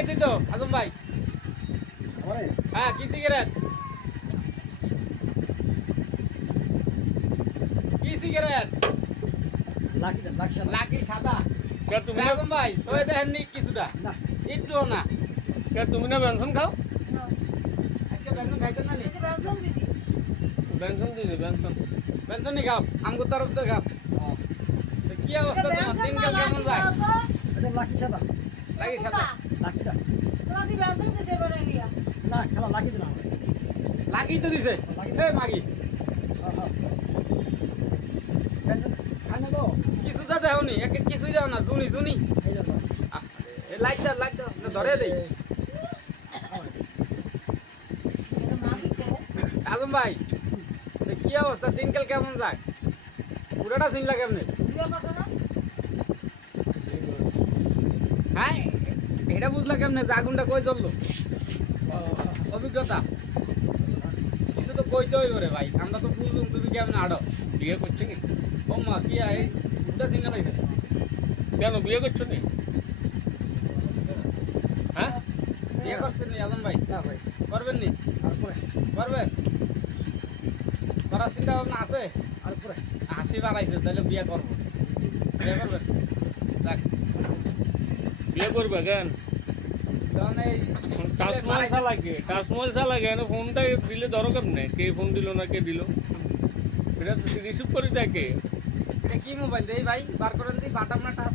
Cigarette দিত আজম ভাই? হ্যাঁ, কি সিগারেট? কি সিগারেট? লাকি সাদা। তুমি আজম ভাই সয়ে দেখেননি কিছুটা? না একটুও না। তুমি না বেনসন খাও? আজকে বেঞ্জন খাইতেন না নি? বেনসন দিদি বেনসন। বেঞ্জনই খাও, আমগো তরফ থেকে খাও। তো কি অবস্থা তোমার? দিনকাল কেমন যায়? লাকি সাদা লাকি সাদা। লাকিটা লাকি না খেলা লাকি দিলাম লাকি তো দিছে। এ মাগি খাই না তো কিছুটা দেওনি, একে কিছুই দাও না, জুনি জুনি। এই যাবো এ লাইট দাও না, ধরে দেই। আজম ভাই তো কি অবস্থা? দিনকাল কেমন যায়? পুরোটা চিনলা কেমনে? হ্যাঁ, এটা বুঝলা কেমনে যে আগুনটা কই জ্বললো? অভিজ্ঞতা কিছু তো কইতে হইব রে ভাই, আমরা তো বুঝুন তুমি কেমনে আড়ো। বিয়ে করছো নি? ও মা কি আয় পুরোটা চিনলা পাইছে? কেন বিয়ে করছো নি? হ্যাঁ বিয়ে করছেন নি আজম ভাই? না ভাই করবেন নি? তারপরে করবেন? করার চিন্তা ভাবনা আছে? তারপরে হাসি বাড়াইছে, তাহলে বিয়ে করবো। বিয়ে করবেন? যাক, বিয়ে করবে কেন? কারণ এই টাচমোবাইল চালাকে টাচমোবাইল চালাকে এনে ফোনটা দিলে ধরো কেমনে? কে ফোন দিল না কে দিল? এটা রিসিভ করে দেয় কে? এটা কি মোবাইল দেই ভাই? বার করেন দিই, বাটাম না টাচ?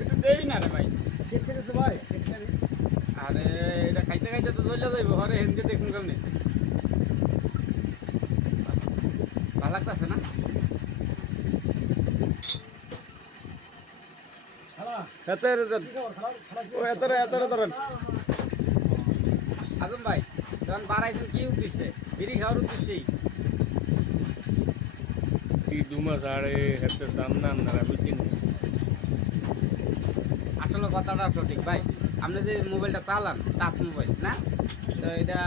একটু দেই না রে ভাই। সেট করেছো ভাই সেট করে আরে এটা খাইতে খাইতে তো চলে যাইব ঘরে, হিন্দি দেখুন কেমনি। ভালো লাগতেছে না? খেলা এতরে ধরেন। আজম ভাই যখন বাড়াইছেন কি উদ্দেশ্যে? বিড়ি খাওয়ার উদ্দেশ্যেই? ಈ ದುಮಾಸ ಆಡೆ ಹೆತ್ತ ಸಣ್ಣ বুঝছেন আসলে কথাটা সঠিক ভাই। আপনি যে মোবাইলটা চালান, টাচ মোবাইল না, তো এটা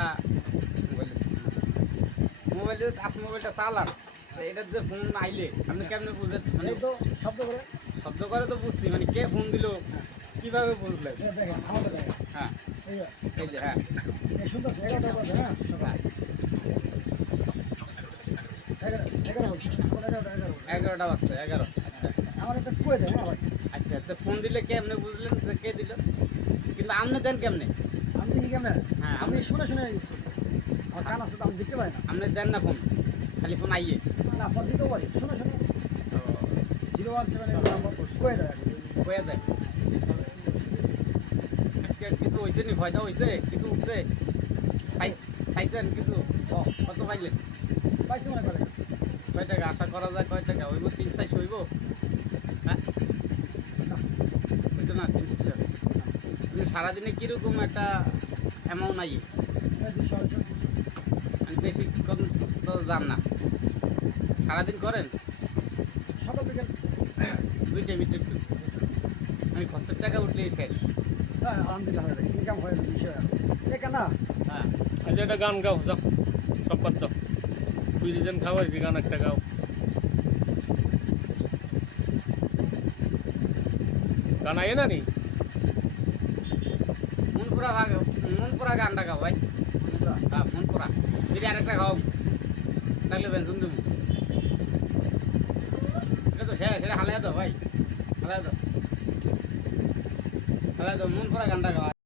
মোবাইল যে টাচ মোবাইলটা চালান, তো এটার যে ফোন আইলে আপনি কেমনে বুঝলেন? মানে তো শব্দ করে শব্দ করে তো বুঝছি, মানে কে ফোন দিল কিভাবে বুঝলেন? দেখেন আমাকে দেখেন হ্যাঁ, এই এই যে হ্যাঁ এই শুনতেছে 11টা বাজে হ্যাঁ সকাল 11 বাজে এখন 11টা 11টা বাজছে 11। আচ্ছা আমার একটা কয়ে দেয় ভাই আচ্ছা, তো ফোন দিলে কেমনে বুঝলেন যে কে দিল? কিন্তু আপনি দেন কেমনে? আমি দেখি কেমন হ্যাঁ, আমি শুনে শুনে ইউজ করি আমার কান আছে তো আমি দেখতে পাই না আপনি দেন না ফোন, খালি ফোন আইয়ে? না ফোন দিতেও পারি শুনে শুনে 017 নাম্বার কয়ে দেয় কয়ে দেয়। আজকে কিছু হয়েছে নি? ভয়টা হয়েছে? কিছু উঠছে? চাইছেন কিছু? কত পাইলেন? পাইছি মনে করে কয় টাকা আশা করা যায়? কয় টাকা হইব? 3-4 হইব? হ্যাঁ হইতো না 3-4? আপনি সারাদিনে কীরকম একটা অ্যামাউন্ট আই? মানে বেশিক্ষণ তো যান না, সারাদিন করেন সকাল বিকেল 2 টাইম একটু একটু, মানে খরচের টাকা উঠলেই শেষ। হ্যাঁ আলহামদুলিল্লাহ হয়ে যায় ইনকাম হয়ে যায় বিষয় দেখে না হ্যাঁ, আচ্ছা একটা গান গাও যাও সব বাদ দাও তুই যেন খাওয়াইছি গান একটা গাও গান আয়ে না নি মন পুরা গানটা গাও ভাই। হ্যাঁ মন পুরা। যদি আরেকটা গাও তাহলে বেঞ্চন দেবো। এটা তো শেষ, এটা হালাই দাও ভাই, হালাই দাও মন পুরা গানটা গাও।